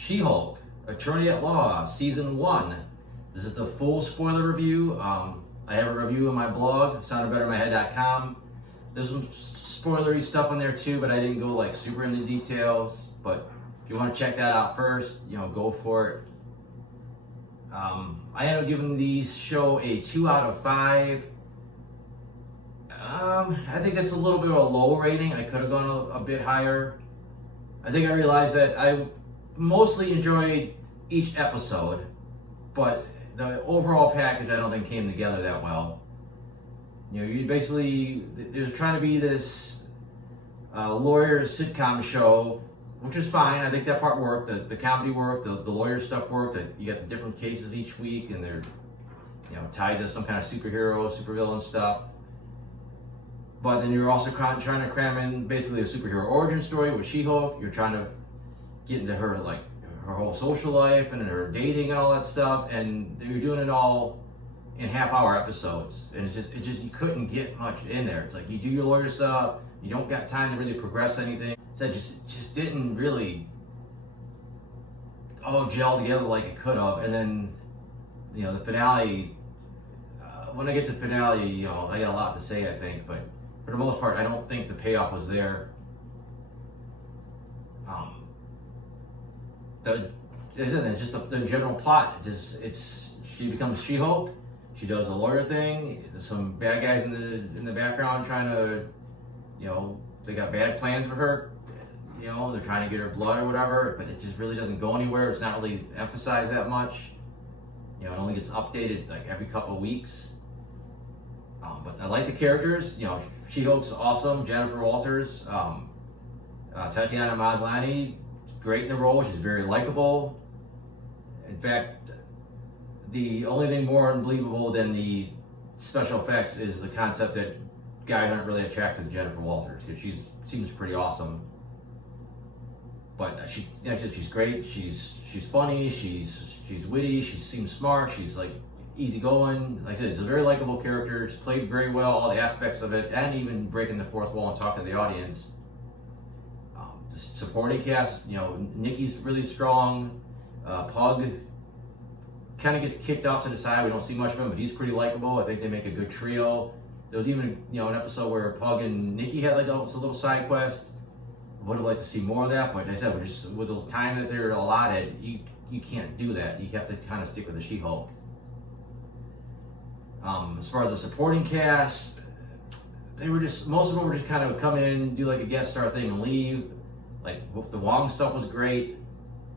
She-Hulk, Attorney at Law, Season 1. This is the full spoiler review. I have a review on my blog, soundedbettermyhead.com. There's some spoilery stuff on there too, but I didn't go like super into details. But if you want to check that out first, go for it. I ended up giving the show a 2 out of 5. I think that's a little bit of a low rating. I could have gone a bit higher. I think I realized that I mostly enjoyed each episode, but the overall package I don't think came together that well. You basically, there's trying to be this lawyer sitcom show, which is fine. I think that part worked. The comedy worked. The lawyer stuff worked. You got the different cases each week, and they're tied to some kind of superhero, supervillain stuff. But then you're also trying to cram in basically a superhero origin story with She-Hulk. You're trying to get into her whole social life and her dating and all that stuff, and you're doing it all in half-hour episodes. And it's just you couldn't get much in there. It's like you do your lawyer stuff, you don't got time to really progress anything. So it just didn't really all gel together like it could have. And then the finale. When I get to the finale, I got a lot to say, I think, but for the most part, I don't think the payoff was there. It's just the general plot. She becomes She-Hulk. She does a lawyer thing. There's some bad guys in the background trying to, they got bad plans for her. They're trying to get her blood or whatever, but it just really doesn't go anywhere. It's not really emphasized that much. It only gets updated like every couple of weeks. But I like the characters. She-Hulk's awesome. Jennifer Walters, Tatiana Maslany, great in the role. She's very likable. In fact, the only thing more unbelievable than the special effects is the concept that guys aren't really attracted to Jennifer Walters, because she seems pretty awesome. But she's great. She's funny. She's witty. She seems smart. She's easygoing. Like I said, it's a very likable character. She's played very well, all the aspects of it, and even breaking the fourth wall and talking to the audience. The supporting cast, Nikki's really strong. Pug kind of gets kicked off to the side. We don't see much of him, but he's pretty likable. I think they make a good trio. There was even an episode where Pug and Nikki had a little side quest. Would have liked to see more of that, but like I said, with the time that they're allotted, you can't do that. You have to kind of stick with the She-Hulk. As far as the supporting cast, most of them were just kind of come in, do a guest star thing and leave. The Wong stuff was great.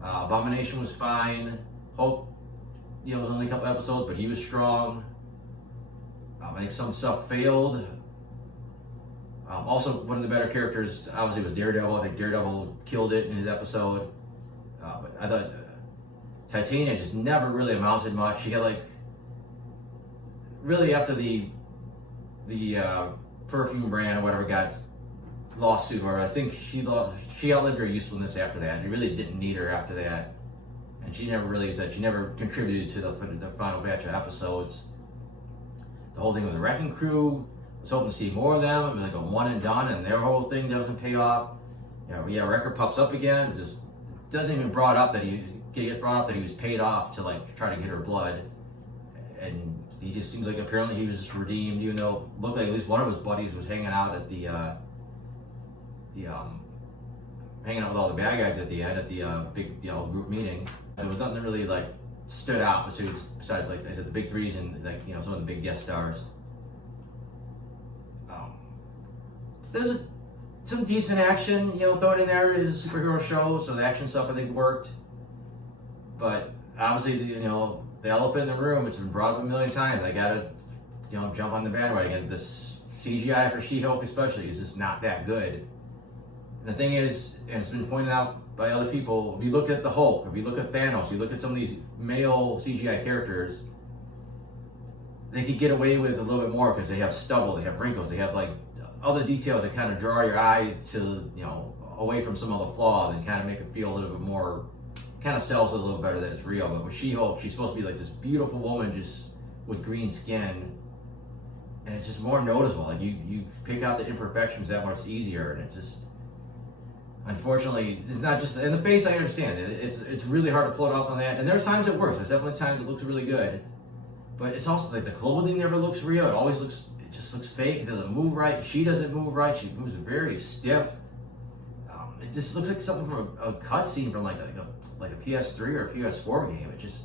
Abomination was fine. Hulk, it was only a couple episodes, but he was strong. I think some stuff failed. Also, one of the better characters, obviously, was Daredevil. I think Daredevil killed it in his episode. But I thought Titania just never really amounted much. She had really after the perfume brand or whatever got lawsuit, or I think she outlived her usefulness after that. You really didn't need her after that, and she never contributed to the final batch of episodes. The whole thing with the Wrecking Crew, I was hoping to see more of them. It was like a one and done, and their whole thing doesn't pay off. Wrecker pops up again. Just doesn't even brought up that he was paid off to try to get her blood, and he just seems like apparently he was just redeemed, even though it looked like at least one of his buddies was hanging out at hanging out with all the bad guys at the end at the big group meeting. There was nothing that really stood out besides like I said, the big threes and some of the big guest stars. There's some decent action, thrown in there. It is a superhero show, so the action stuff I think worked. But obviously, the elephant in the room, it's been brought up a million times. I gotta, jump on the bandwagon. This CGI for She-Hulk especially is just not that good. And the thing is, and it's been pointed out by other people, if you look at the Hulk, if you look at Thanos, you look at some of these male CGI characters, they could get away with a little bit more because they have stubble, they have wrinkles, they have other details that kind of draw your eye to, away from some of the flaws and kind of make it feel a little bit more, kind of sells it a little better that it's real. But with She-Hulk, she's supposed to be this beautiful woman just with green skin, and it's just more noticeable. You pick out the imperfections that much easier, and it's just, unfortunately, it's not just in the face. I understand it's really hard to pull it off on that, and there's times it works. There's definitely times it looks really good, but it's also like the clothing never looks real. It just looks fake. It doesn't move right. She doesn't move right. She moves very stiff. It just looks like something from a cutscene from like a PS3 or a PS4 game. It just,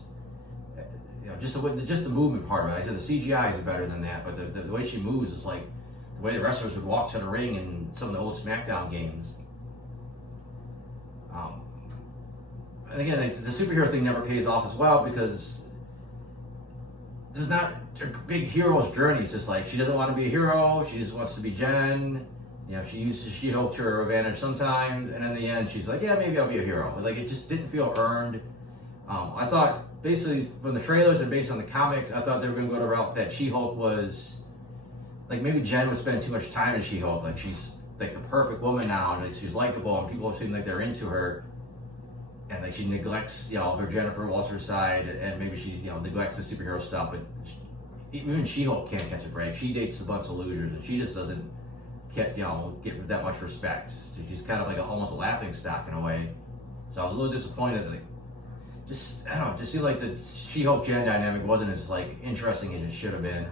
just the movement part of it. I said the CGI is better than that, but the way she moves is like the way the wrestlers would walk to the ring in some of the old SmackDown games. And again, the superhero thing never pays off as well because there's not a big hero's journey. It's just like she doesn't want to be a hero. She just wants to be Jen. She uses She-Hulk to her advantage sometimes, and in the end, she's like, yeah, maybe I'll be a hero. But like, it just didn't feel earned. I thought, basically, from the trailers and based on the comics, I thought they were going to go the route that She-Hulk was, like, maybe Jen would spend too much time as She-Hulk. Like, she's like the perfect woman now, and she's likable, and people seem like they're into her. And like, she neglects, her Jennifer Walters side, and maybe she, neglects the superhero stuff. But even She-Hulk can't catch a break. She dates a bunch of losers, and she just doesn't get that much respect. She's kind of like almost a laughing stock in a way. So I was a little disappointed. Like, just seemed like the She-Hulk Jen dynamic wasn't as like interesting as it should have been.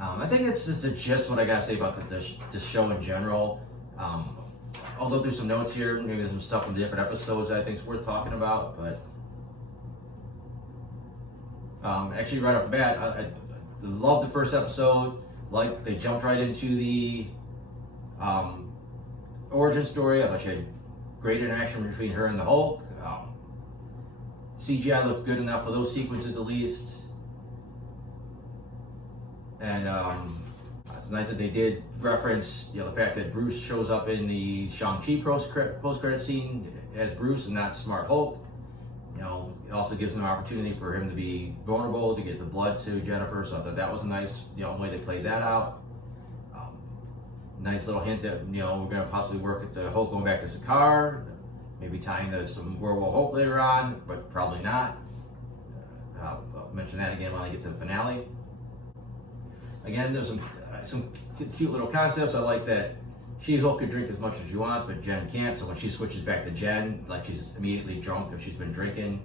I think it's just what I gotta say about the show in general. I'll go through some notes here. Maybe there's some stuff from the different episodes I think is worth talking about. But actually, right off the bat, I loved the first episode. Like, they jumped right into the origin story. I thought she had great interaction between her and the Hulk. CGI looked good enough for those sequences at least. And it's nice that they did reference, the fact that Bruce shows up in the Shang-Chi post-credit scene as Bruce and not Smart Hulk. It also gives them an opportunity for him to be vulnerable, to get the blood to Jennifer. So I thought that was a nice, way they played that out. Nice little hint that, we're going to possibly work at the Hulk going back to Sakaar, maybe tying to some World War Hulk later on, but probably not. I'll mention that again when I get to the finale. Again, there's some cute little concepts. I like that She-Hulk could drink as much as she wants, but Jen can't. So when she switches back to Jen, like, she's immediately drunk if she's been drinking.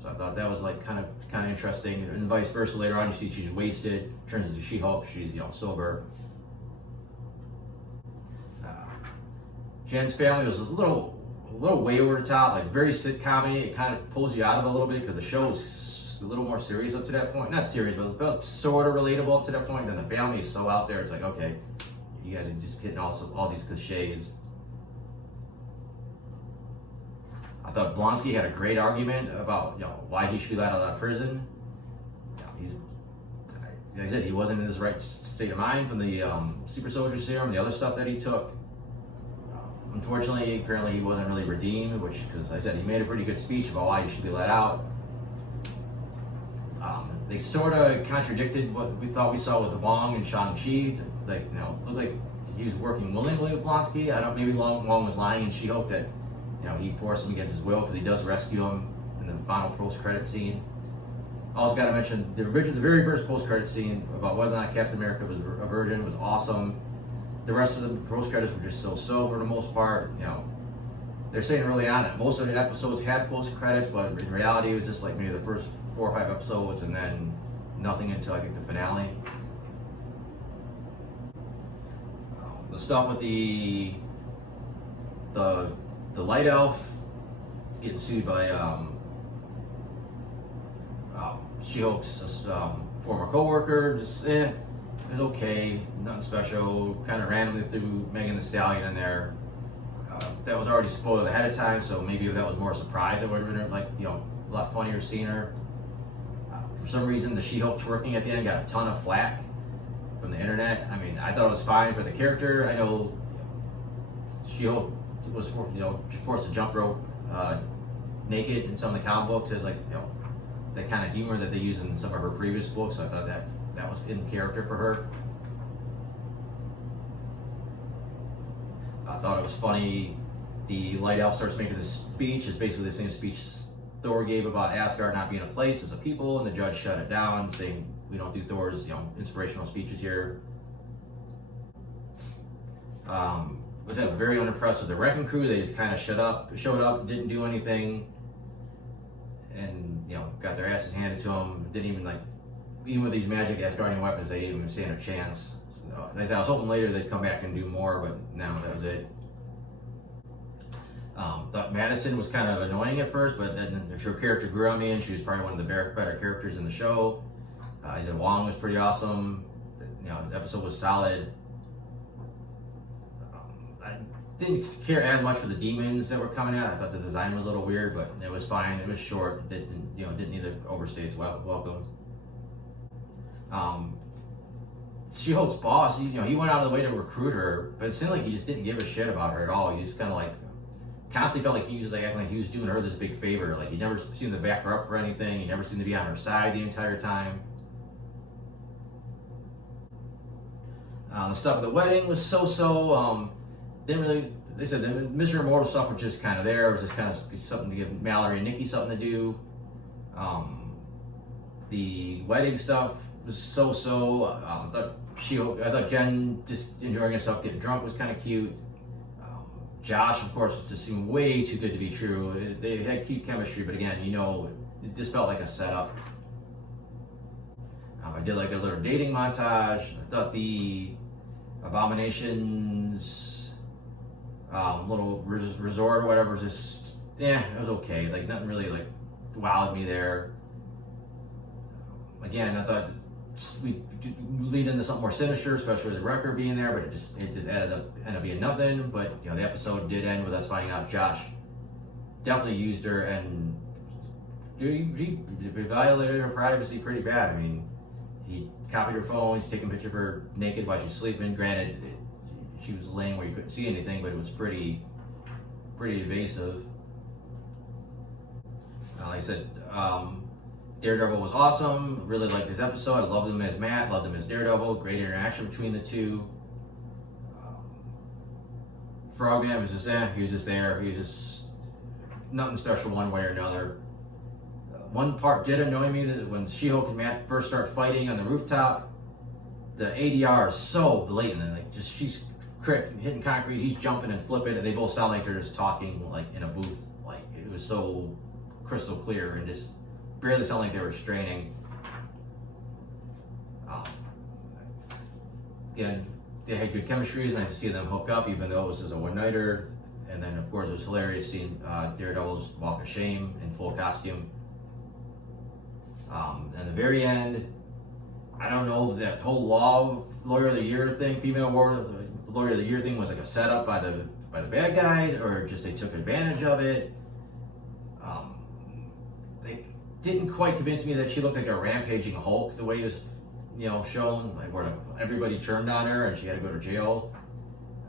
So I thought that was like kind of interesting. And vice versa, later on you see she's wasted, turns into She-Hulk, she's sober. Jen's family was a little way over the top, like very sitcom-y. It kind of pulls you out of it a little bit because the show was a little more serious up to that point. Not serious, but it felt sort of relatable up to that point. Then the family is so out there, it's like, okay, you guys are just getting all these cliches. I thought Blonsky had a great argument about why he should be let out of prison. Like I said, he wasn't in his right state of mind from the super soldier serum, the other stuff that he took. Unfortunately, apparently he wasn't really redeemed, because I said he made a pretty good speech about why he should be let out. They sort of contradicted what we thought we saw with Wong and Shang-Chi. Like, looked like he was working willingly with Blonsky. Maybe Wong was lying, and She-Hulk that he forced him against his will, because he does rescue him in the final post-credit scene. Also got to mention the very first post-credit scene about whether or not Captain America was a virgin was awesome. The rest of the post-credits were just so for the most part. They're saying early on that most of the episodes had post-credits, but in reality it was just like maybe the first 4 or 5 episodes, and then nothing until I think the finale. The stuff with the light elf is getting sued by She-Hulk's former co-worker. It was okay, nothing special. Kind of randomly threw Megan Thee Stallion in there. That was already spoiled ahead of time, so maybe if that was more a surprise, it would have been a lot funnier seeing her. For some reason, the She-Hulk twerking at the end got a ton of flack from the internet. I mean, I thought it was fine for the character. I know She-Hulk was forced to jump rope naked in some of the comic books as that kind of humor that they use in some of her previous books. So I thought that was in character for her. I thought it was funny. The Light Elf starts making this speech. It's basically the same speech Thor gave about Asgard not being a place as a people, and the judge shut it down, saying we don't do Thor's inspirational speeches here. was very unimpressed with the Wrecking Crew. They just kind of showed up, didn't do anything, and got their asses handed to them. Didn't even even with these magic Asgardian weapons, they didn't even stand a chance. So, like I said, I was hoping later they'd come back and do more, but no, that was it. Thought Madison was kind of annoying at first, but then her character grew on me, and she was probably one of the better characters in the show. I said Wong was pretty awesome. The episode was solid. I didn't care as much for the demons that were coming out. I thought the design was a little weird, but it was fine. It was short. It didn't need to overstay its welcome. She-Hulk's boss, he went out of the way to recruit her, but it seemed like he just didn't give a shit about her at all. He just kind of constantly felt like he was acting like he was doing her this big favor. Like he never seemed to back her up for anything. He never seemed to be on her side the entire time. The stuff at the wedding was so-so. Didn't really. They said the Mr. Immortal stuff was just kind of there. It was just kind of something to give Mallory and Nikki something to do. The wedding stuff was so-so. I thought Jen just enjoying herself getting drunk was kind of cute. Josh, of course, just seemed way too good to be true. They had cute chemistry, but again, it just felt like a setup. I did like a little dating montage. I thought the Abominations little resort or whatever was just, it was okay. Nothing really wowed me there. Again, I thought we lead into something more sinister, especially with the Wrecker being there, but it just ended up being nothing. But the episode did end with us finding out Josh definitely used her, and he violated her privacy pretty bad. I mean, he copied her phone, he's taking a picture of her naked while she's sleeping. Granted, she was laying where you couldn't see anything, but it was pretty invasive. Like I said, Daredevil was awesome. Really liked this episode. I loved him as Matt, loved him as Daredevil. Great interaction between the two. Frogman was just there. He was just there. He was just nothing special one way or another. One part did annoy me, that when She-Hulk and Matt first start fighting on the rooftop, the ADR is so blatant. She's hitting concrete, he's jumping and flipping, and they both sound like they're just talking in a booth. It was so crystal clear and just barely sound like they were straining. Again, they had good chemistry. It was nice to see them hook up, even though it was just a one-nighter. And then, of course, it was hilarious seeing Daredevil's walk of shame in full costume. And the very end, I don't know if that whole Lawyer of the Year thing, female Lawyer of the Year thing was a setup by the bad guys, or just they took advantage of it. They didn't quite convince me that she looked like a rampaging Hulk the way it was, shown, where everybody turned on her and she had to go to jail.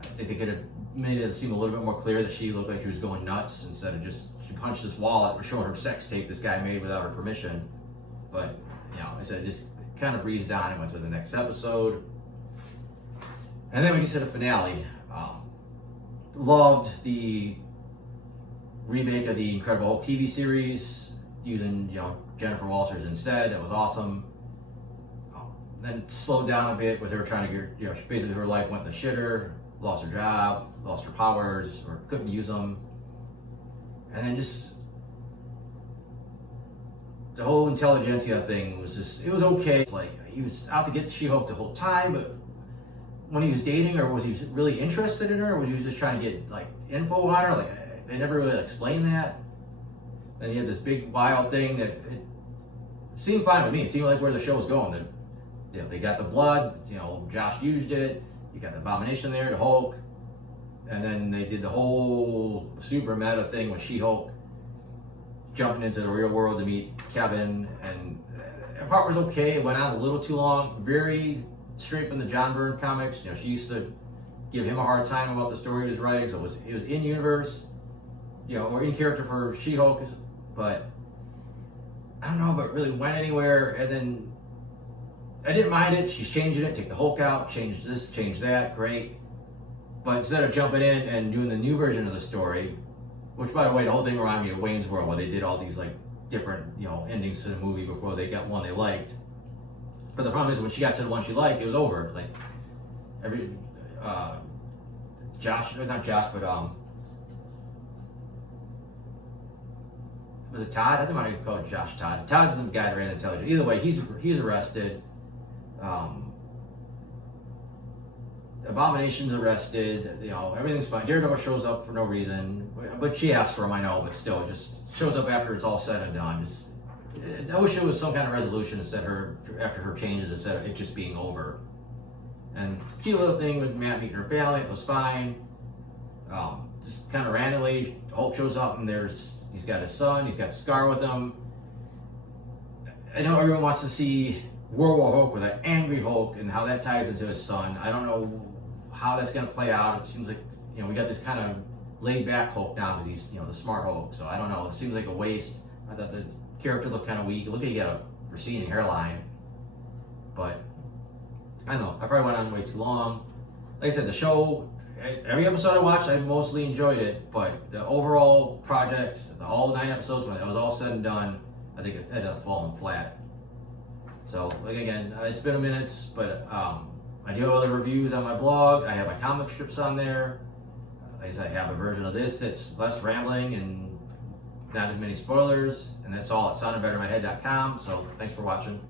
I think they could have made it seem a little bit more clear that she looked like she was going nuts instead of just she punched this wall that was showing her sex tape this guy made without her permission. But I said, just kind of breezed on and went to the next episode. And then we get to the finale. Loved the remake of the Incredible Hulk TV series using Jennifer Walters instead. That was awesome. Then it slowed down a bit with her trying to get basically her life went in the shitter, lost her job, lost her powers, or couldn't use them, and then just the whole intelligentsia thing was it was okay. It's he was out to get She-Hulk the whole time, but when he was dating her, was he really interested in her, or was he just trying to get info on her? They never really explained that. Then he had this big wild thing that it seemed fine with me. It seemed like where the show was going. That they got the blood. Josh used it. You got the Abomination there, the Hulk, and then they did the whole super meta thing with She-Hulk jumping into the real world to meet Kevin, and that part was okay. It went on a little too long. Very straight from the John Byrne comics. She used to give him a hard time about the story he was writing, so it was in universe, or in character for She-Hulk, but I don't know if it really went anywhere. And then I didn't mind it. She's changing it, take the Hulk out, change this, change that, great. But instead of jumping in and doing the new version of the story, which, by the way, the whole thing reminded me of Wayne's World, where they did all these different endings to the movie before they got one they liked. But the problem is, when she got to the one she liked, it was over. not Josh, but was it Todd? I think I might have called Josh Todd. Todd's the guy that ran the television. Either way, he's arrested. Abomination's arrested. You know, everything's fine. Daredevil shows up for no reason, but she asked for him, I know, but still, it just shows up after it's all said and done. I wish there was some kind of resolution instead after her changes instead of it just being over. And cute little thing with Matt meeting her family, it was fine. Just kind of randomly, Hulk shows up and he's got his son, he's got Scar with him. I know everyone wants to see World War Hulk with an angry Hulk and how that ties into his son. I don't know how that's going to play out. It seems like, you know, we got this kind of laid back Hulk now because he's, you know, the smart Hulk. So I don't know. It seems like a waste. I thought the character looked kind of weak. Look at, you got a receding hairline. But I don't know. I probably went on way too long. Like I said, the show, every episode I watched, I mostly enjoyed it. But the overall project, all 9 episodes, when it was all said and done, I think it ended up falling flat. So, like again, it's been a minute, but I do have other reviews on my blog. I have my comic strips on there. Like I said, I have a version of this that's less rambling and not as many spoilers. And that's all at soundedbettermyhead.com. So, thanks for watching.